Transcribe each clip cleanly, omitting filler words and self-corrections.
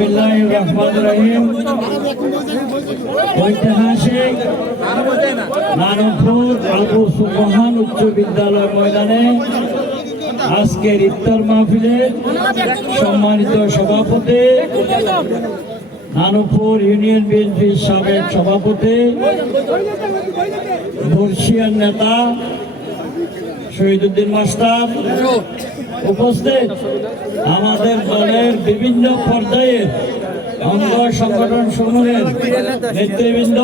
বিসমিল্লাহির রহমানির রহিম। ঐতিহাসিক নানুপুর আবু সুবহান উচ্চ বিদ্যালয় ময়দানে আজকের ইফতার মাহফিলের সম্মানিত সভাপতি, নানুপুর ইউনিয়ন বিএনপির সাবেক সভাপতি, বর্ষিয়ার নেতা শহীদুদ্দিন মাস্টার, উপস্থিত আমাদের দলের বিভিন্ন পর্যায়ের অঙ্গ সংগঠন সমূহের নেতৃবৃন্দ,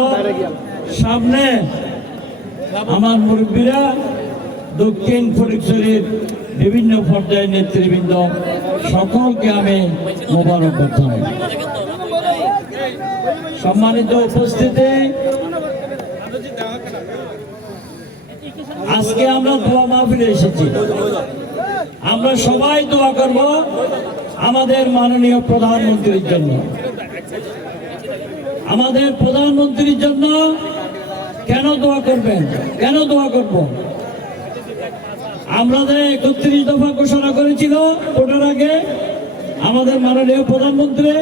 সামনে আমার মুরব্বীরা, দক্ষিণ ফটিকছড়ির বিভিন্ন পর্যায়ের নেতৃবৃন্দ, সকলকে আমি মোবারকবাদ জানাই। সম্মানিত উপস্থিতি, আজকে আমরা দোয়া মাহফিলে এসেছি। আমরা সবাই দোয়া করব আমাদের মাননীয় প্রধানমন্ত্রীর জন্য। আমাদের প্রধানমন্ত্রীর জন্য কেন দোয়া করবেন? কেন দোয়া করব? আমরা যে 31 দফা ঘোষণা করেছিল ভোটের আগে আমাদের মাননীয় প্রধানমন্ত্রী,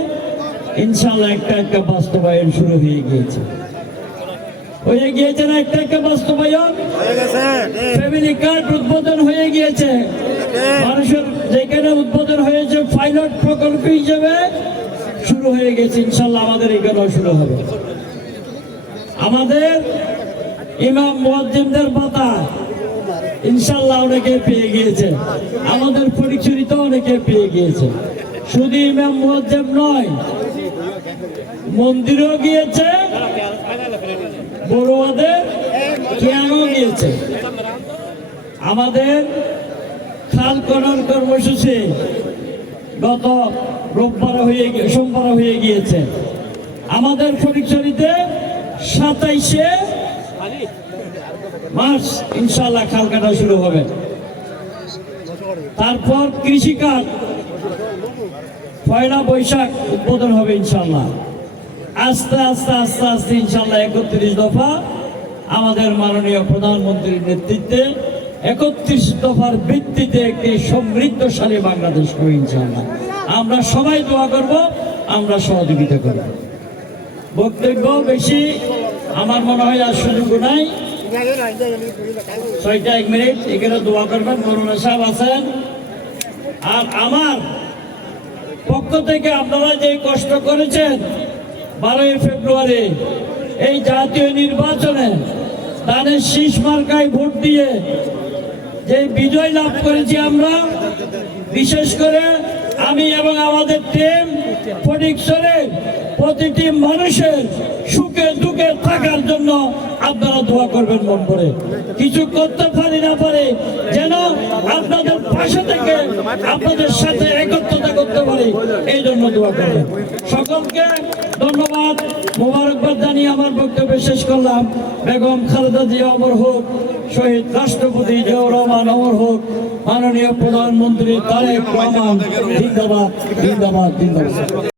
ইনশাআল্লাহ একটা একটা বাস্তবায়ন শুরু হয়ে গিয়েছে। হয়ে গিয়েছে না? একটা একটা বাস্তবায়ন ফ্যামিলি কার্ড উদ্বোধন হয়ে গিয়েছে। মানুষের যেখানে উদ্বোধন হয়েছে পাইলট প্রকল্প হিসেবে শুরু হয়ে গেছে। ইনশাআল্লাহ আমাদের এখানেও শুরু হবে। আমাদের ইমাম মুয়াজ্জিনদের ভাতা ইনশাআল্লাহ অনেকে পেয়ে গিয়েছে। আমাদের ফটিকছড়িতে অনেকে পেয়ে গিয়েছে। শুধু ইমাম মুয়াজ্জিন নয়, মন্দিরেও গিয়েছে, বড়ুয়াদের কিয়াংও গিয়েছে। আমাদের খাল খনন কর্মসূচি গত সোমবার হয়ে গিয়েছে। আমাদের ফটিকছড়িতে 27শে মার্চ ইনশাআল্লাহ খাল কাটা শুরু হবে। তারপর কৃষি কার্ড 1 বৈশাখ উদ্বোধন হবে ইনশাআল্লাহ। আস্তে আস্তে আস্তে আস্তে ইনশাআল্লাহ 31 দফা আমাদের মাননীয় প্রধানমন্ত্রীর নেতৃত্বে 31 দফার ভিত্তিতে একটি সমৃদ্ধশালী বাংলাদেশ হবে ইনশাআল্লাহ। আমরা সবাই দোয়া করব, আমরা সহযোগিতা করব। বক্তব্য বেশি আমার মনে হয় আর সুযোগ নাই। 6টা 1 মিনিট এখানে দোয়া করবেন। করুণা সাহেব আছেন। আর আমার পক্ষ থেকে আপনারা যে কষ্ট করেছেন 12 ফেব্রুয়ারি এই জাতীয় নির্বাচনে ধানের শীষ মার্কায় ভোট দিয়ে যে বিজয় লাভ করেছি আমরা, বিশেষ করে আমি এবং আমাদের টিম ফটিকছড়ির প্রতিটি মানুষের সুখে দুঃখে থাকার জন্য আপনারা দোয়া করবেন মন করে। কিছু করতে পারি না পারি যেন আপনাদের পাশে থেকে আপনাদের সাথে একত্রতা করতে পারি, এই জন্য দোয়া করবেন। সকলকে ধন্যবাদ, মোবারকবাদ জানিয়ে আমার বক্তব্য শেষ করলাম। বেগম খালেদা জিয়া অমর হোক, শহীদ রাষ্ট্রপতি জিয়াউর রহমান অমর হোক, মাননীয় প্রধানমন্ত্রী তারেক রহমান জিন্দাবাদ জিন্দাবাদ জিন্দাবাদ।